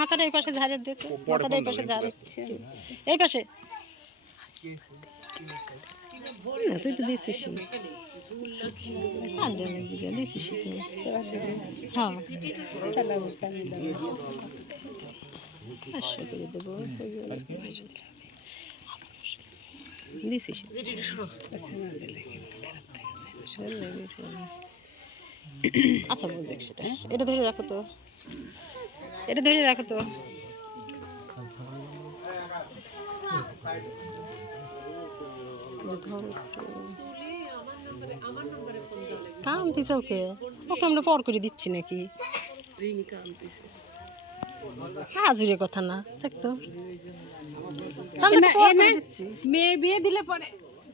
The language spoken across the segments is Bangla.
মাথাটা এই পাশে ঝাড়ে দিতে, মাথাটা এই পাশে ঝাড়ে, এই পাশে না, তুই তো দিছিস দিছিস হ্যাঁ 500 করে দেবো দিছিস। আচ্ছা বল দেখ সেটা, এটা ধরে রাখো তো, এটা ধরে রাখো তো। কামতিছে ওকে, ওকে আমরা পর করে দিচ্ছি নাকি? হাজুরে কথা না থাকতো, মেয়ে বিয়ে দিলে পরে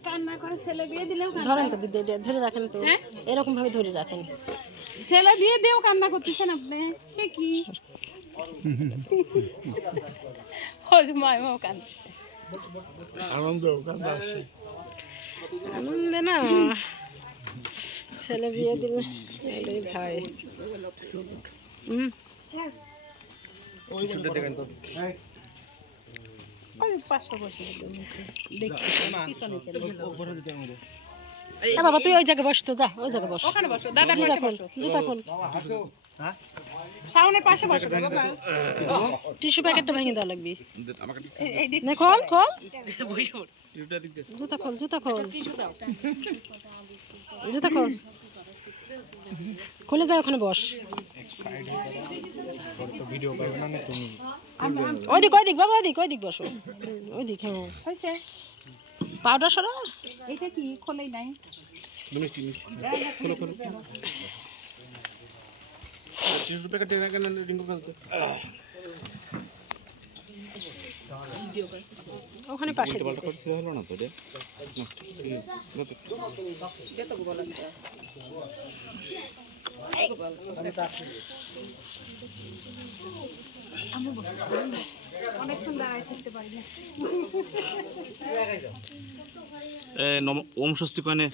কান্না করে, ছেলে বিয়ে দিলেও ধরেন তো দিদি, ধরে রাখেন তো, এরকম ভাবে ধরে রাখেন। ছেলে বিয়ে দিয়েও কান্না করতেছেন আপনি, সে কি মাও কান্দছে, আনন্দে না ছেলে বিয়ে দিলে এলেই ভাই। বাবা তুই ওই জায়গায় বস তো, যা ওই জায়গায় বস, ওখানে বসো, দাদা জুতা খোল, জুতা খোল, শাওনের পাশে বসো, টিস্যু প্যাকেটটা ভেঙে দেওয়া লাগবে, খোল খোল, জুতা খোল, জুতা খোল, জুতা খোল, খুলে যাও, ওখানে বস। ওইদিক ওইদিক বাবা, ওইদিক ওইদিক বসো, ওইদিক। হ্যাঁ হয়েছে, পাউডার সরা, এটা কি খোলেই নাই, ওখানে পাশে অনেকক্ষণ দাঁড়ায় থাকতে পারি না। ওম স্বস্তি কনে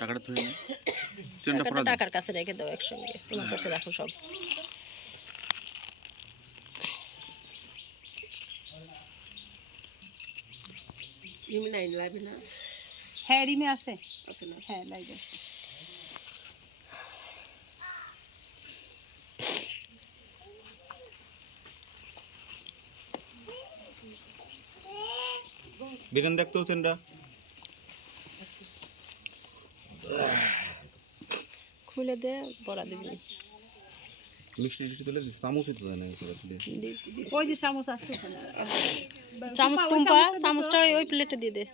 টাকাটা ধরে না, টাকার কাছে রেখে দাও, একসঙ্গে তোমার কাছে রাখো সব। হ্যাঁ রিমে আছে, হ্যাঁ লাইভে বেগান দেখতো চেনটা খুলে দে, বড়া দিবি, মিষ্টি তুলে চামচই তো না, ওই যে চামচ আছে, চামচ কুম্পা, চামচটা ওই প্লেটে দিয়ে দে।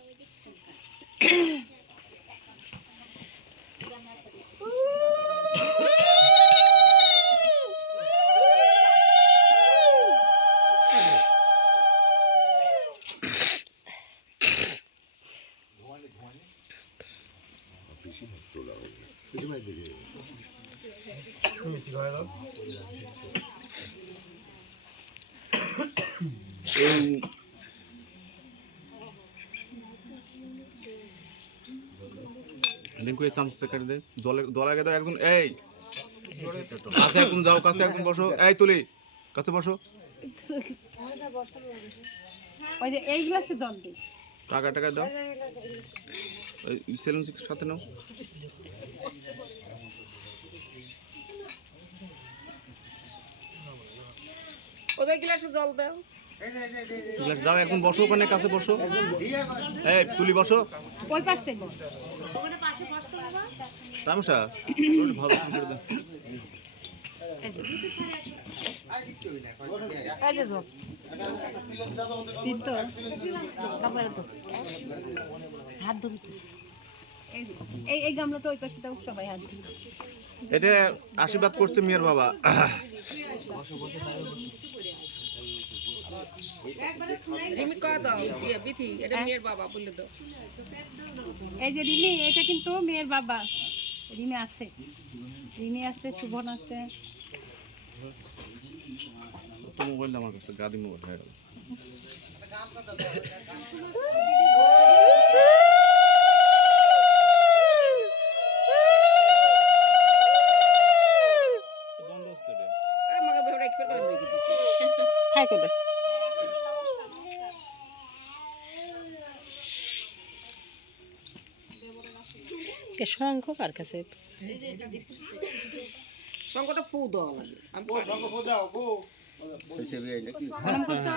চামচটা কেটে দে, জল আগে দাও একদম। এই কাছে একদম যাও, কাছে একদম বসো, এই তুলি কাছে বসো, ওই যে এই গ্লাসে জল দিই, টাকা টাকা দাও, সেলুন সাথে নাও। ওদের গ্লাসে জল দাও, যাও একদম বসো, ওখানে কাছে বসো, এই তুলি বসো, ওই পাশে তামসা ভালো করে দাও। এই যে জল দিন তো, তারপরে তো হাত ধরি, এই গামলাটা ওই পাশে দাও, সবাই হাত ধরি। এটা আশীর্বাদ করছে মেয়ের বাবা। এই যে রিমি, এটা কিন্তু মেয়ের বাবা, রিমি আছে, রিমি আছে, শুভন আছে, তো মোবাইল আমার কাছে গাদি মোবাইল হয়ে গেল বন্ধ হচ্ছে রে থাকে ওটা শঙ্খ কার কাছে সংকটটা ফু দেওয়া লাগে গরম করছো